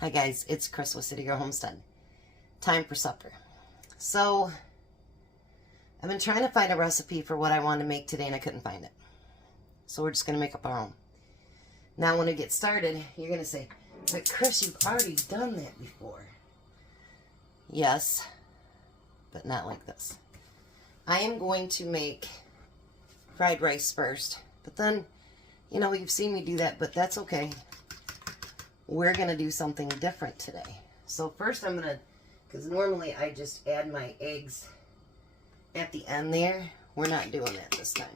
Hi guys, it's Chris with City Girl Homestead. Time for supper. So, I've been trying to find a recipe for what I wanted to make today and I couldn't find it. So we're just going to make up our own. Now when we get started, you're going to say, but Chris, you've already done that before. Yes, but not like this. I am going to make fried rice first, but then, you know, you've seen me do that, but that's okay. We're going to do something different today. So first I'm going to, because normally I just add my eggs at the end there. We're not doing that this time.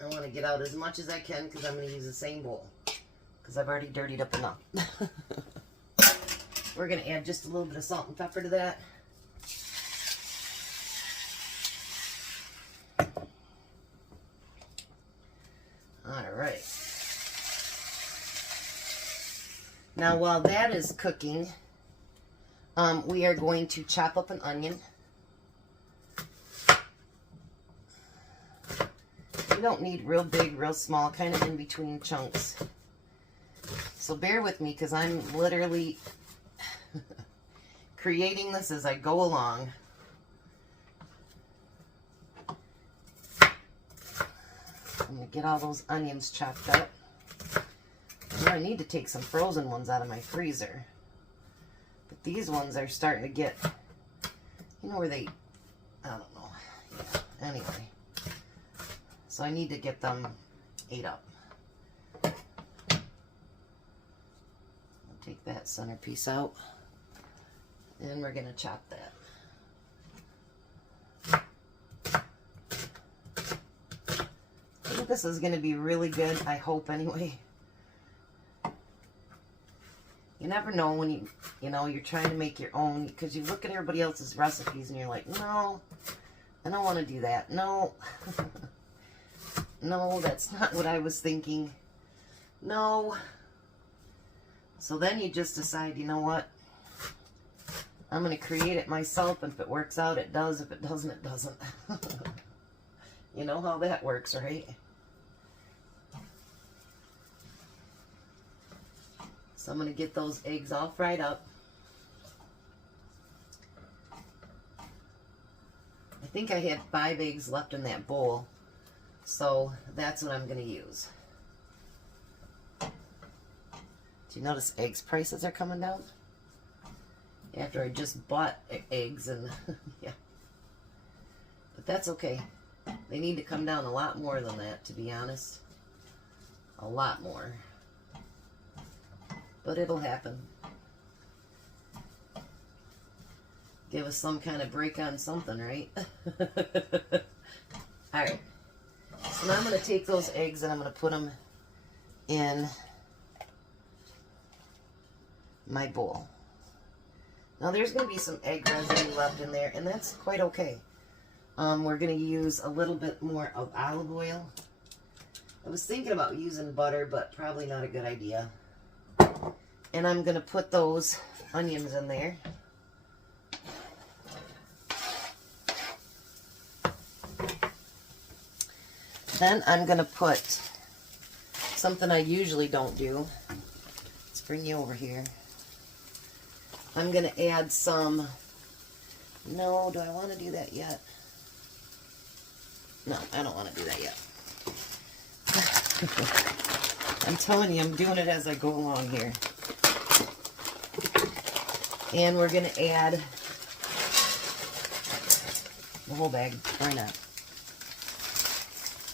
I want to get out as much as I can because I'm going to use the same bowl because I've already dirtied up enough. We're going to add just a little bit of salt and pepper to that. Alright. Now while that is cooking, we are going to chop up an onion. You don't need real big, real small, kind of in between chunks. So bear with me because I'm literally creating this as I go along. I'm going to get all those onions chopped up. I need to take some frozen ones out of my freezer. But these ones are starting to get, you know where they, I don't know. Yeah, anyway. So I need to get them ate up. I'll take that centerpiece out. And we're going to chop that. I think this is going to be really good, I hope anyway. You never know when you're trying to make your own, because you look at everybody else's recipes and you're like, no, I don't want to do that. No, no, that's not what I was thinking. No. So then you just decide, you know what? I'm going to create it myself. If it works out, it does. If it doesn't, it doesn't. You know how that works, right? So I'm going to get those eggs all fried up. I think I had 5 eggs left in that bowl. So that's what I'm going to use. Do you notice eggs prices are coming down? After I just bought eggs and yeah. But that's okay. They need to come down a lot more than that, to be honest. A lot more. But it'll happen. Give us some kind of break on something, right? Alright. So now I'm going to take those eggs and I'm going to put them in my bowl. Now there's going to be some egg residue left in there, and that's quite okay. We're going to use a little bit more of olive oil. I was thinking about using butter, but probably not a good idea. And I'm going to put those onions in there. Then I'm going to put something I usually don't do. Let's bring you over here. I'm going to add some, no, do I want to do that yet? No, I don't want to do that yet. I'm telling you, I'm doing it as I go along here. And we're going to add the whole bag, why not,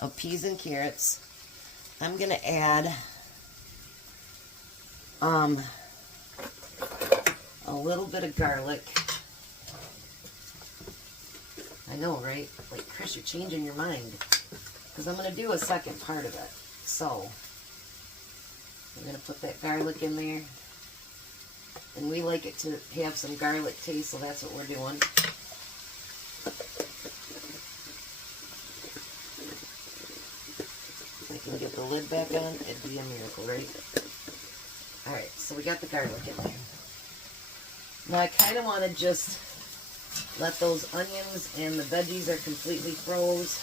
of peas and carrots. I'm going to add a little bit of garlic. I know, right? Like, Chris, you're changing your mind. Because I'm going to do a second part of it. So, I'm going to put that garlic in there. And we like it to have some garlic taste, so that's what we're doing. If I can get the lid back on, it'd be a miracle, right? Alright, so we got the garlic in there. Now I kind of want to just let those onions and the veggies are completely froze.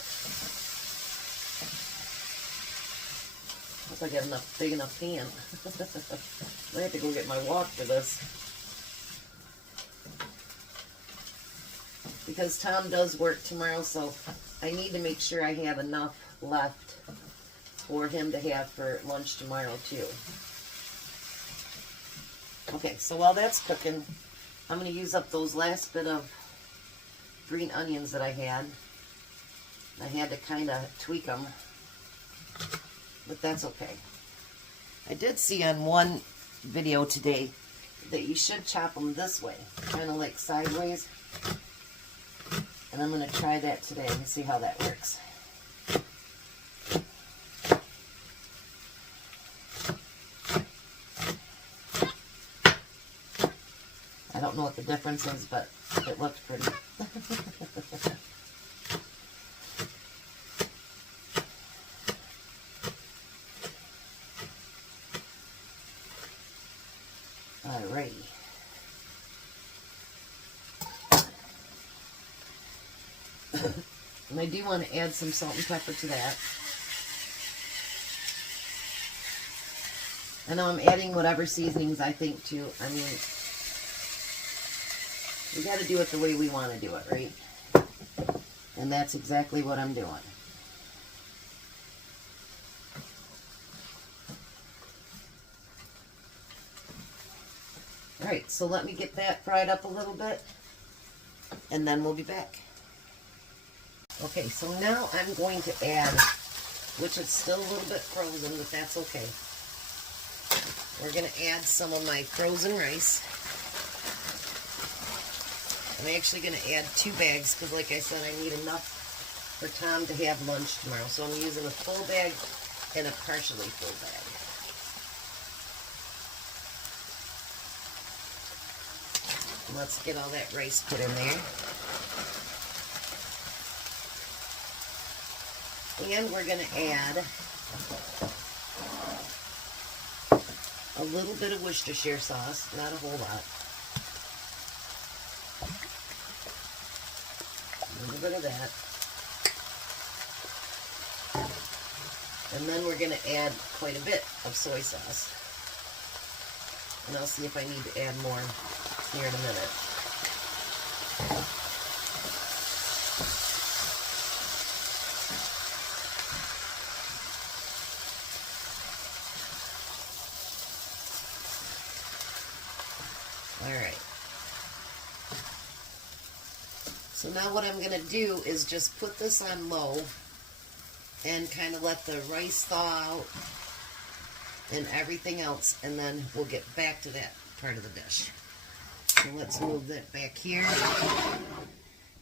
Hope I got enough, big enough pan. I have to go get my wok for this. Because Tom does work tomorrow, so I need to make sure I have enough left for him to have for lunch tomorrow too. Okay, so while that's cooking, I'm going to use up those last bit of green onions that I had. I had to kind of tweak them, but that's okay. I did see on one video today that you should chop them this way, kind of like sideways. And I'm going to try that today and see how that works. I don't know what the difference is, but it looked pretty. Alrighty. And I do want to add some salt and pepper to that. I know I'm adding whatever seasonings I think to. I mean, we got to do it the way we want to do it, right? And that's exactly what I'm doing. Alright, so let me get that fried up a little bit, and then we'll be back. Okay, so now I'm going to add, which is still a little bit frozen, but that's okay. We're going to add some of my frozen rice. I'm actually going to add 2 bags because, like I said, I need enough for Tom to have lunch tomorrow. So I'm using a full bag and a partially full bag. And let's get all that rice put in there. And we're going to add a little bit of Worcestershire sauce, not a whole lot. A little bit of that. And then we're going to add quite a bit of soy sauce. And I'll see if I need to add more here in a minute. Alright. So now what I'm going to do is just put this on low and kind of let the rice thaw out and everything else, and then we'll get back to that part of the dish. So let's move that back here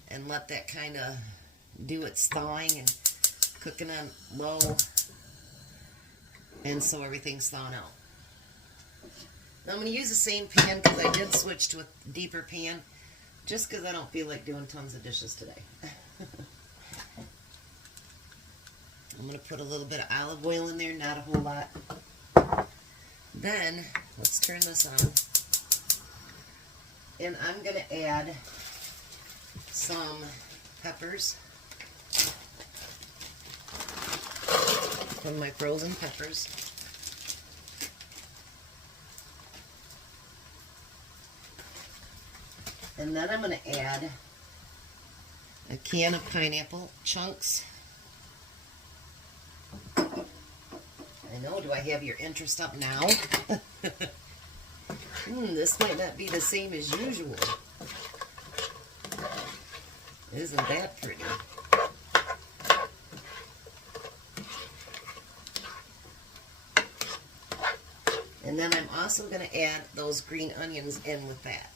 and let that kind of do its thawing and cooking on low, and so everything's thawing out. Now I'm going to use the same pan because I did switch to a deeper pan just because I don't feel like doing tons of dishes today. I'm going to put a little bit of olive oil in there, not a whole lot. Then, let's turn this on. And I'm going to add some peppers from my frozen peppers. And then I'm going to add a can of pineapple chunks. I know, do I have your interest up now? This might not be the same as usual. Isn't that pretty? And then I'm also going to add those green onions in with that.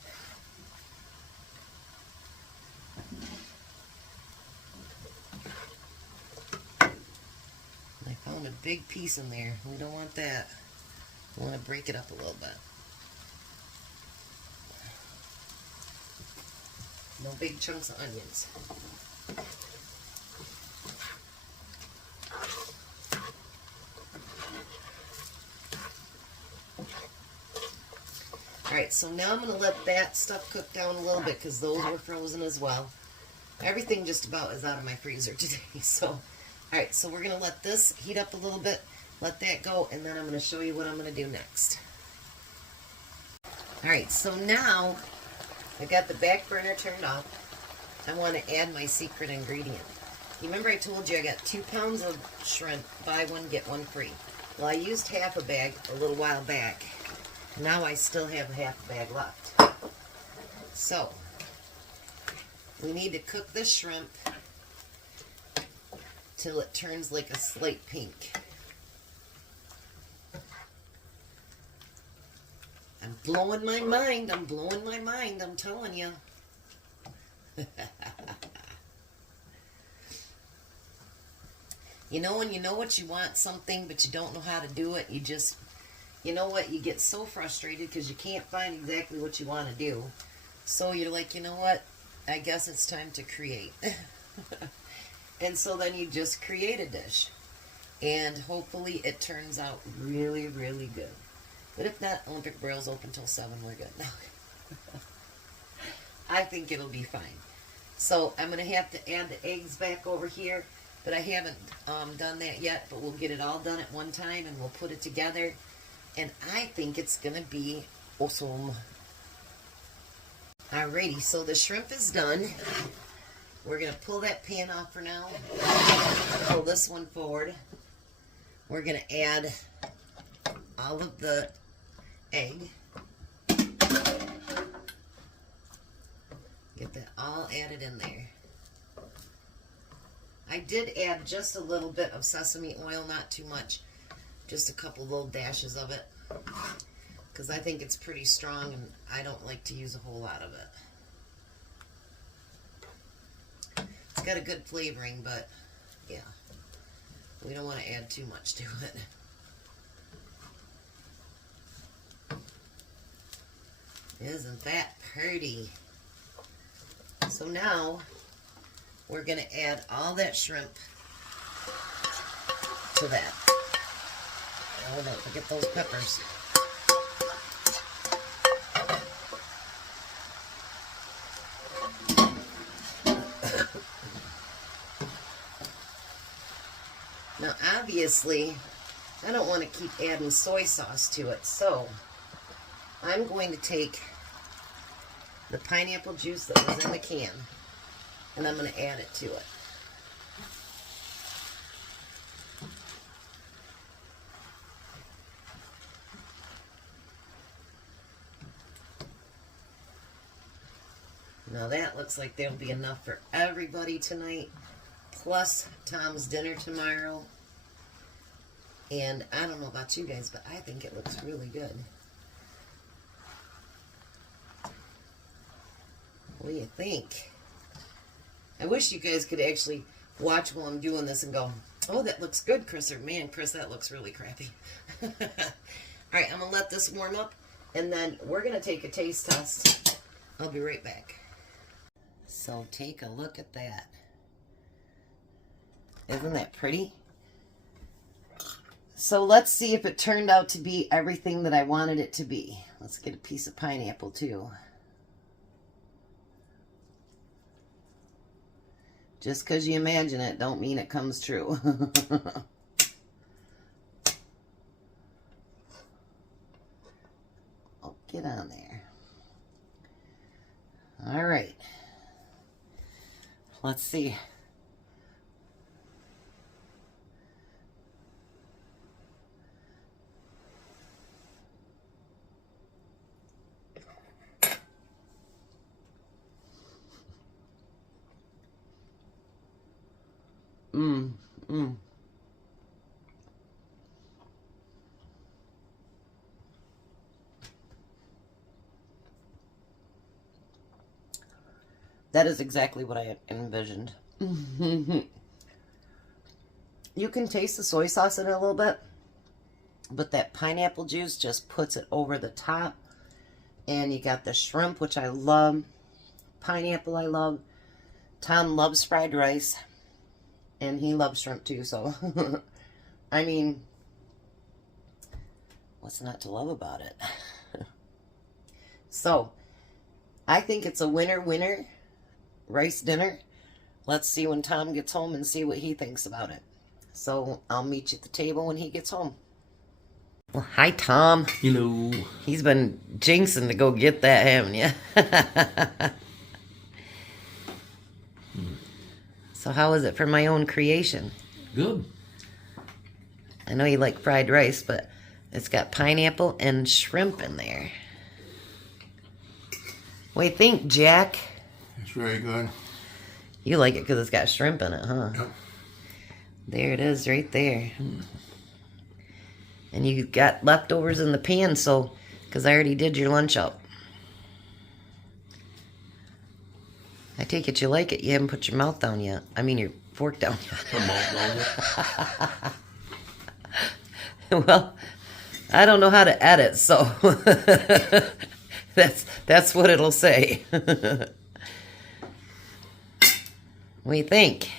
I found a big piece in there. We don't want that. We want to break it up a little bit. No big chunks of onions. Alright, so now I'm going to let that stuff cook down a little bit because those were frozen as well. Everything just about is out of my freezer today. So, alright, so we're going to let this heat up a little bit. let that go, and then I'm going to show you what I'm going to do next. Alright, so now I've got the back burner turned off. I want to add my secret ingredient. You remember I told you I got 2 pounds of shrimp, buy one, get one free. Well, I used half a bag a little while back. Now I still have half a bag left. So, we need to cook the shrimp till it turns like a slate pink. I'm blowing my mind, I'm blowing my mind, I'm telling you. You know when you know what you want something, but you don't know how to do it, you just, you know what, you get so frustrated because you can't find exactly what you want to do. So you're like, you know what, I guess it's time to create. And so then you just create a dish. And hopefully it turns out really, really good. But if not, Olympic Broil's open till 7, we're good. I think it'll be fine. So I'm going to have to add the eggs back over here. But I haven't done that yet, but we'll get it all done at one time and we'll put it together. And I think it's going to be awesome. Alrighty, so the shrimp is done. We're going to pull that pan off for now. Pull this one forward. We're going to add all of the egg. Get that all added in there. I did add just a little bit of sesame oil, not too much, just a couple little dashes of it, because I think it's pretty strong and I don't like to use a whole lot of it. It's got a good flavoring, but yeah, we don't want to add too much to it. Isn't that pretty? So now we're going to add all that shrimp to that. Oh, don't forget those peppers. Now, obviously, I don't want to keep adding soy sauce to it, so I'm going to take the pineapple juice that was in the can, and I'm going to add it to it. Now that looks like there'll be enough for everybody tonight, plus Tom's dinner tomorrow. And I don't know about you guys, but I think it looks really good. What do you think? I wish you guys could actually watch while I'm doing this and go, oh, that looks good, Chris, or man, Chris, that looks really crappy. All right, I'm going to let this warm up, and then we're going to take a taste test. I'll be right back. So take a look at that. Isn't that pretty? So let's see if it turned out to be everything that I wanted it to be. Let's get a piece of pineapple too. Just because you imagine it, don't mean it comes true. Oh, get on there. All right. Let's see. That is exactly what I envisioned. You can taste the soy sauce in it a little bit, but that pineapple juice just puts it over the top. And you got the shrimp, which I love. Pineapple I love. Tom loves fried rice. And he loves shrimp too, so I mean, what's not to love about it? So, I think it's a winner rice dinner. Let's see when Tom gets home and see what he thinks about it. So I'll meet you at the table when he gets home. Well, hi, Tom. Hello. He's been jinxing to go get that, haven't you? So how is it for my own creation? Good. I know you like fried rice, but it's got pineapple and shrimp in there. What do you think, Jack? It's very good. You like it because it's got shrimp in it, huh? Yep. There it is right there. And you got leftovers in the pan, so, because I already did your lunch up. I take it you like it. You haven't put your mouth down yet. I mean your fork down yet. Well, I don't know how to edit, so that's what it'll say. What do you think?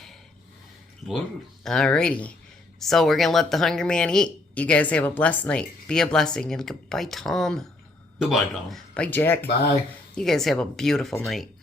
Delicious. Alrighty. So we're going to let the hungry man eat. You guys have a blessed night. Be a blessing. And goodbye, Tom. Goodbye, Tom. Bye, Jack. Bye. You guys have a beautiful night.